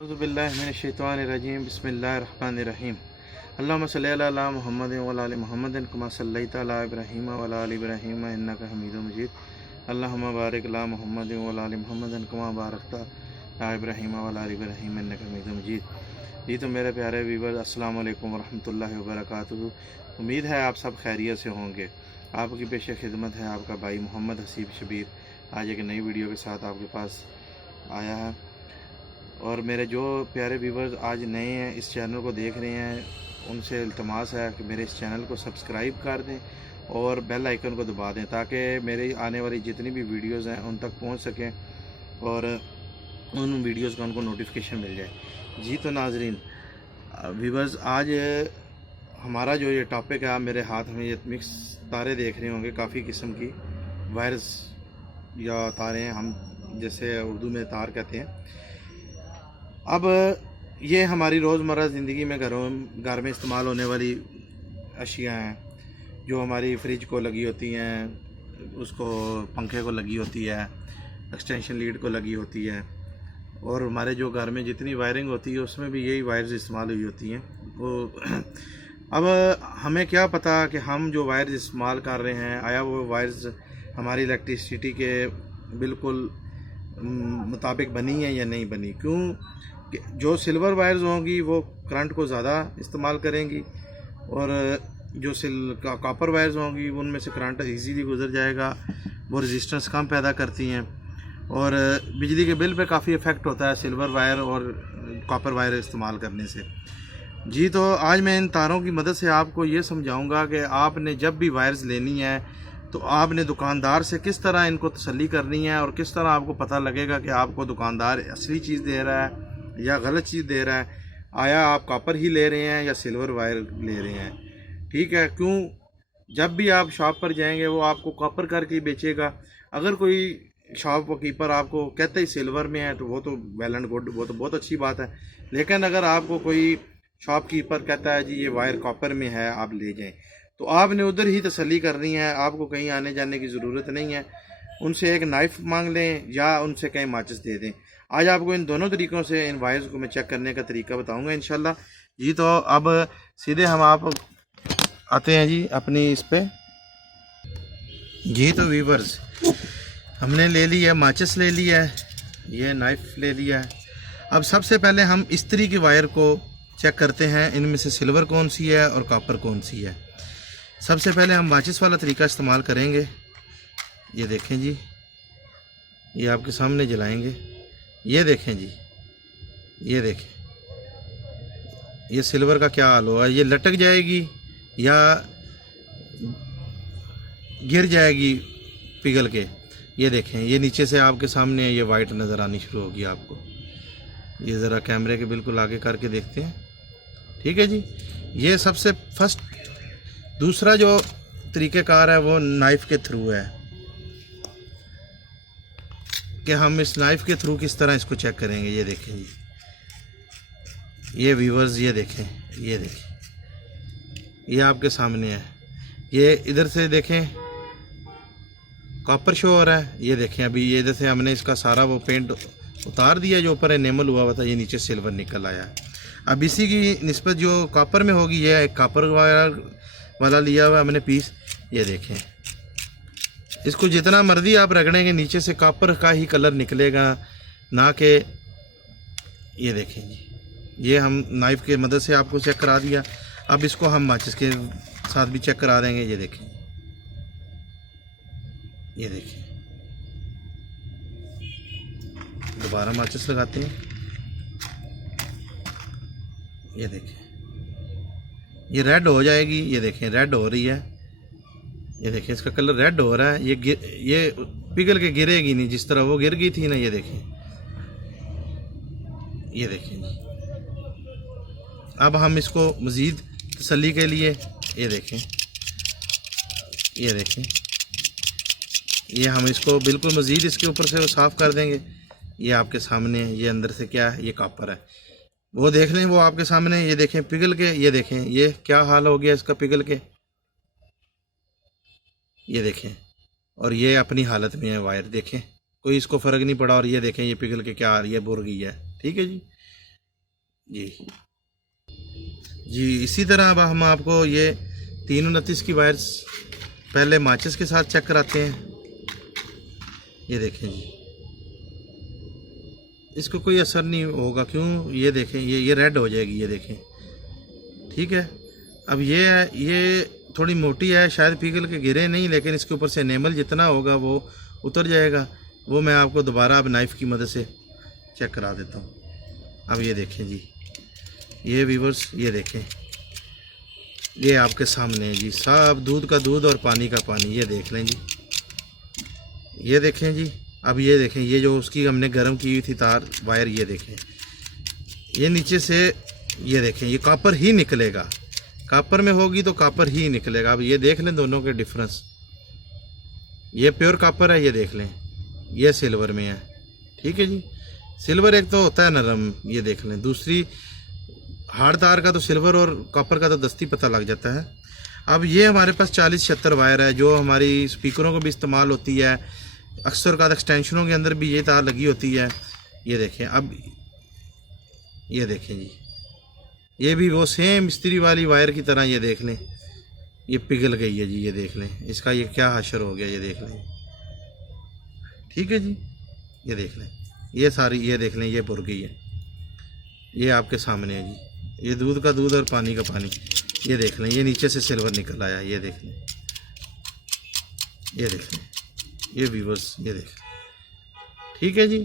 औज़ुबिल्लाहिमिनश्शैतानिर्रजीम बिस्मिल्लाहिर्रहमानिर्रहीम अल्लाहुम्मा सल्लि अला मुहम्मद व अला आलि मुहम्मद कमा सल्लैता अला इब्राहीम व अला आलि इब्राहीम इन्नका हमीदुम मजीद अल्लाहुम्मा बारिक अला मुहम्मद व अला आलि मुहम्मद कमा बारकता अला इब्राहीम व अला आलि इब्राहीम इन्नका हमीदुम मजीद। जी तो मेरे प्यारे व्यूअर्स, अस्सलाम वालेकुम वरहमतुल्लाहि व बरकातुहू। उम्मीद है आप सब खैरियत से होंगे। आपकी पेश खिदमत है आपका भाई मोहम्मद हसीब शबीर। आज एक नई वीडियो के साथ आपके पास आया है। और मेरे जो प्यारे व्यूवर्स आज नए हैं, इस चैनल को देख रहे हैं, उनसे इल्तमास है कि मेरे इस चैनल को सब्सक्राइब कर दें और बेल आइकन को दबा दें ताकि मेरी आने वाली जितनी भी वीडियोस हैं उन तक पहुंच सकें और उन वीडियोस का उनको नोटिफिकेशन मिल जाए। जी तो नाजरीन व्यूवर्स, आज हमारा जो ये टॉपिक है, आप मेरे हाथ में ये मिक्स तारे देख रहे होंगे, काफ़ी किस्म की वायर्स या तारे हैं, हम जैसे उर्दू में तार कहते हैं। अब ये हमारी रोज़मर्रा ज़िंदगी में घर में इस्तेमाल होने वाली अशिया हैं, जो हमारी फ्रिज को लगी होती हैं, उसको पंखे को लगी होती है, एक्सटेंशन लीड को लगी होती है, और हमारे जो घर में जितनी वायरिंग होती है उसमें भी यही वायर्स इस्तेमाल हुई होती हैं। वो अब हमें क्या पता कि हम जो वायर्स इस्तेमाल कर रहे हैं, आया वो वायर्स हमारी इलेक्ट्रिसिटी के बिल्कुल मुताबिक बनी है या नहीं बनी। क्यों कि जो सिल्वर वायर्स होंगी वो करंट को ज़्यादा इस्तेमाल करेंगी और जो कॉपर वायर्स होंगी उनमें से करंट इजीली गुजर जाएगा, वो रेजिस्टेंस कम पैदा करती हैं और बिजली के बिल पे काफ़ी इफ़ेक्ट होता है सिल्वर वायर और कॉपर वायर इस्तेमाल करने से। जी तो आज मैं इन तारों की मदद से आपको ये समझाऊंगा कि आपने जब भी वायर्स लेनी है तो आपने दुकानदार से किस तरह इनको तसल्ली करनी है और किस तरह आपको पता लगेगा कि आपको दुकानदार असली चीज़ दे रहा है या गलत चीज़ दे रहा है। आया आप कॉपर ही ले रहे हैं या सिल्वर वायर ले रहे हैं, ठीक है। क्यों, जब भी आप शॉप पर जाएंगे वो आपको कॉपर करके बेचेगा। अगर कोई शॉप कीपर आपको कहते ही सिल्वर में है तो वो तो वेल एंड गुड, वो तो बहुत अच्छी बात है। लेकिन अगर आपको कोई शॉपकीपर कहता है जी ये वायर कॉपर में है, आप ले जाएं, तो आपने उधर ही तसल्ली करनी है, आपको कहीं आने जाने की ज़रूरत नहीं है। उनसे एक नाइफ़ मांग लें या उनसे कहीं माचिस दे दें। आज आपको इन दोनों तरीक़ों से इन वायर्स को मैं चेक करने का तरीका बताऊंगा इंशाल्लाह। जी तो अब सीधे हम आप आते हैं जी अपनी इस पे। जी तो व्यूवर्स, हमने ले लिया माचिस, ले लिया है, ये नाइफ़ ले लिया है। अब सबसे पहले हम इस्त्री की वायर को चेक करते हैं, इनमें से सिल्वर कौन सी है और कॉपर कौन सी है। सबसे पहले हम माचिस वाला तरीका इस्तेमाल करेंगे। ये देखें जी, ये आपके सामने जलाएंगे, ये देखें जी, ये देखें ये सिल्वर का क्या हाल होगा, ये लटक जाएगी या गिर जाएगी पिघल के। ये देखें, ये नीचे से आपके सामने ये वाइट नज़र आनी शुरू होगी आपको। ये ज़रा कैमरे के बिल्कुल आगे करके देखते हैं, ठीक है जी। ये सबसे फर्स्ट। दूसरा जो तरीक़ेकार है वो नाइफ़ के थ्रू है कि हम इस नाइफ़ के थ्रू किस तरह इसको चेक करेंगे। ये देखें जी, ये व्यूवर्स, ये देखें, ये देखें, ये आपके सामने है। ये इधर से देखें कॉपर शो हो रहा है, ये देखें अभी ये इधर से हमने इसका सारा वो पेंट उतार दिया जो ऊपर एनेमल हुआ था, ये नीचे सिल्वर निकल आया है। अब इसी की निस्बत जो कॉपर में होगी, ये एक कॉपर वाला लिया हुआ हमने पीस। ये देखें, इसको जितना मर्जी आप रगड़ेंगे नीचे से कॉपर का ही कलर निकलेगा, ना कि ये देखें जी, ये हम नाइफ़ के मदद से आपको चेक करा दिया। अब इसको हम माचिस के साथ भी चेक करा देंगे। ये देखें, ये देखें, दोबारा माचिस लगाते हैं। ये देखें, ये रेड हो जाएगी, ये देखें रेड हो रही है, ये देखें इसका कलर रेड हो रहा है। ये पिघल के गिरेगी नहीं, जिस तरह वो गिर गई थी ना। ये देखें, ये देखें जी। अब हम इसको मज़ीद तसल्ली के लिए ये देखें, ये देखें, ये हम इसको बिल्कुल मज़ीद इसके ऊपर से साफ़ कर देंगे। ये आपके सामने है, ये अंदर से क्या है, ये कॉपर है, वो देख लें, वो आपके सामने। ये देखें पिघल के, ये देखें ये क्या हाल हो गया इसका पिघल के, ये देखें। और ये अपनी हालत में है वायर, देखें कोई इसको फ़र्क नहीं पड़ा। और ये देखें ये पिघल के क्या आ रही है, बुर गई है, ठीक है जी। जी जी। इसी तरह अब हम आपको ये 329 की वायर्स पहले माचिस के साथ चेक कराते हैं। ये देखें जी, इसको कोई असर नहीं होगा, क्यों? ये देखें, ये रेड हो जाएगी, ये देखें, ठीक है। अब ये थोड़ी मोटी है, शायद पिघल के गिरे नहीं, लेकिन इसके ऊपर से एनेमल जितना होगा वो उतर जाएगा। वो मैं आपको दोबारा अब नाइफ़ की मदद से चेक करा देता हूँ। अब ये देखें जी, ये व्यूअर्स, ये देखें, ये आपके सामने है जी, सब दूध का दूध और पानी का पानी। ये देख लें जी, ये देखें जी। अब ये देखें, ये जो उसकी हमने गर्म की हुई थी तार वायर, ये देखें, ये नीचे से, ये देखें, ये कॉपर ही निकलेगा। कॉपर में होगी तो कॉपर ही निकलेगा। अब ये देख लें दोनों के डिफरेंस, ये प्योर कॉपर है, ये देख लें, ये सिल्वर में है, ठीक है जी। सिल्वर एक तो होता है नरम, ये देख लें, दूसरी हार्ड तार का तो सिल्वर और कॉपर का तो दस्ती पता लग जाता है। अब ये हमारे पास 40-76 वायर है, जो हमारी स्पीकरों को भी इस्तेमाल होती है, अक्सर का एक्सटेंशनों के अंदर भी ये तार लगी होती है। ये देखें, अब ये देखें जी, ये भी वो सेम मिस्त्री वाली वायर की तरह, ये देख लें, ये पिघल गई है जी, ये देख लें, इसका ये क्या हशर हो गया, ये देख लें, ठीक है जी। ये देख लें, ये सारी, ये देख लें, ये बुर गई है, ये आपके सामने है जी, ये दूध का दूध और पानी का पानी। ये देख लें, ये नीचे से सिल्वर निकल आया, ये देख लें, ये देख लें, ये व्यूअर्स, ये देख, ठीक है जी।